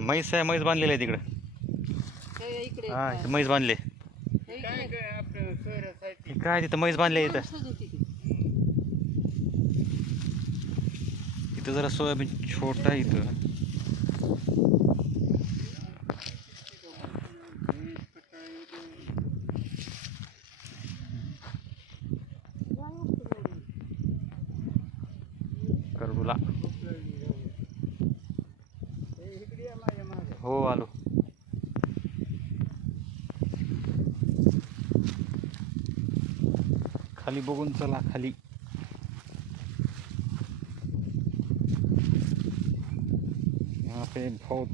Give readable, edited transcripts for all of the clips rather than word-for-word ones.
म्हैस आहे, म्हैस बांधलेली आहे तिकडं. हा इथं म्हैस बांधले. काय तिथं म्हैस बांधले इथं. इथं जरा सोयाबीन छोटा आहे इथं. करडूला हो आलो. खाली बघून चला खाली. यहाँ पे बहुत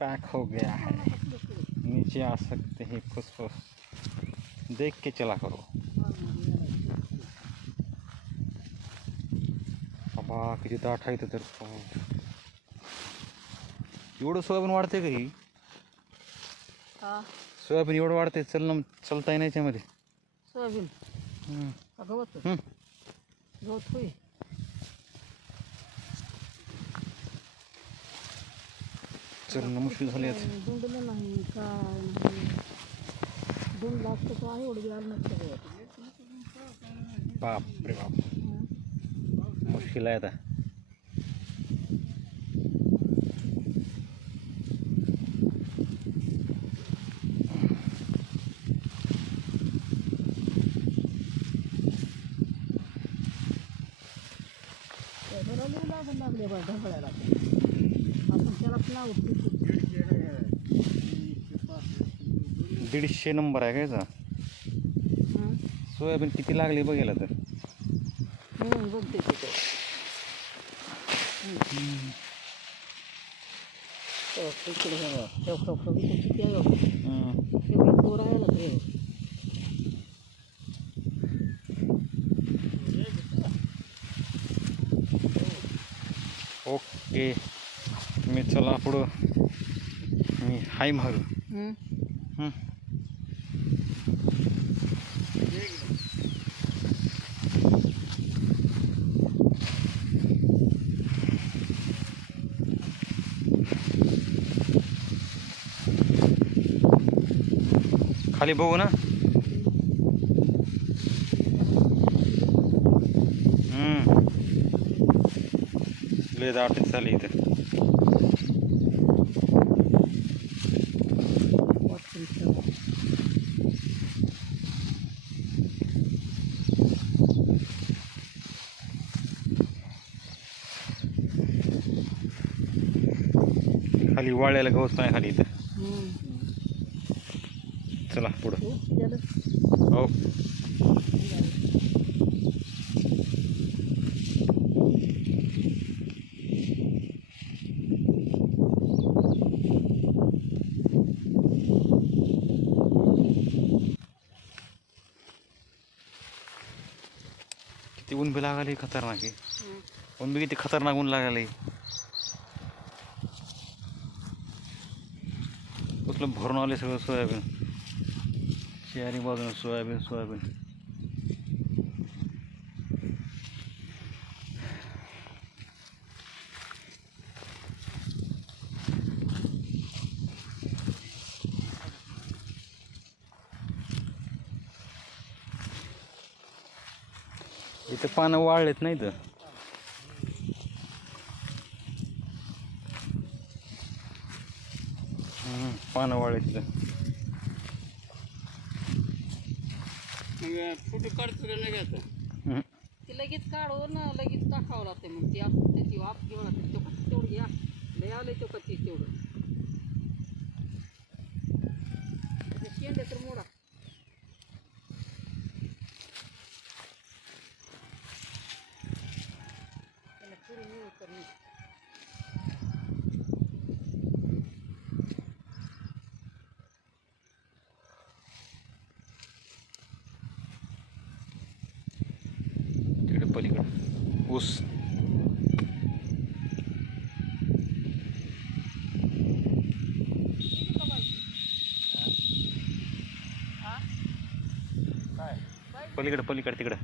पैक हो गया है, नीचे आ सकते हैं फुसफुस, देख के चला करो. बाबा किती दाट आहे इथं तर. एवढं सोयाबीन वाढते का ही? सोयाबीन एवढं वाढते, चलता येईल याच्यामध्ये. सोयाबीन गवत गवत होय. चलणं मुश्किल झाले. दोंडलं नाही काय नाही. 2 लाख तर आहे एवढं आलं नसतं. बाप रे बाप, मुश्किल आहे आता. लागले बा ढकळायला आपण त्याला लावू. 150 नंबर आहे कायचा. सोयाबीन किती लागली बघायला तर. बघते तिथे किती आहे राहायला ते. ओके मी चला पुढं. मी हाय मारू. खाली बघू ना. लय दाट झाली इथं. खाली वाळ्याला गवत नाही खाली इथं. चला पुढं. हो किती ऊन बी लागाले खतरनाक आहे. ऊन बी किती खतरनाक ऊन लागाले. कुठलं भरून आले सगळं सोयाबीन. चारी बाजून सोयाबीन सोयाबीन. इथं पानं वाळलेत नाही तर. पानं वाळले तिथं. फोटो काढतो नाही घ्यायचं. ती लगेच काढून लगेच टाकावं लागते. मग ती त्याची वाफ घेऊन लागते. तो कधी तेवढं घ्या लय आलं तो कधी तेवढं शेंडे तर मोडा. त्याला पुरी मिळू करणे. पलीकडे ऊस. पलीकडे तिकडं.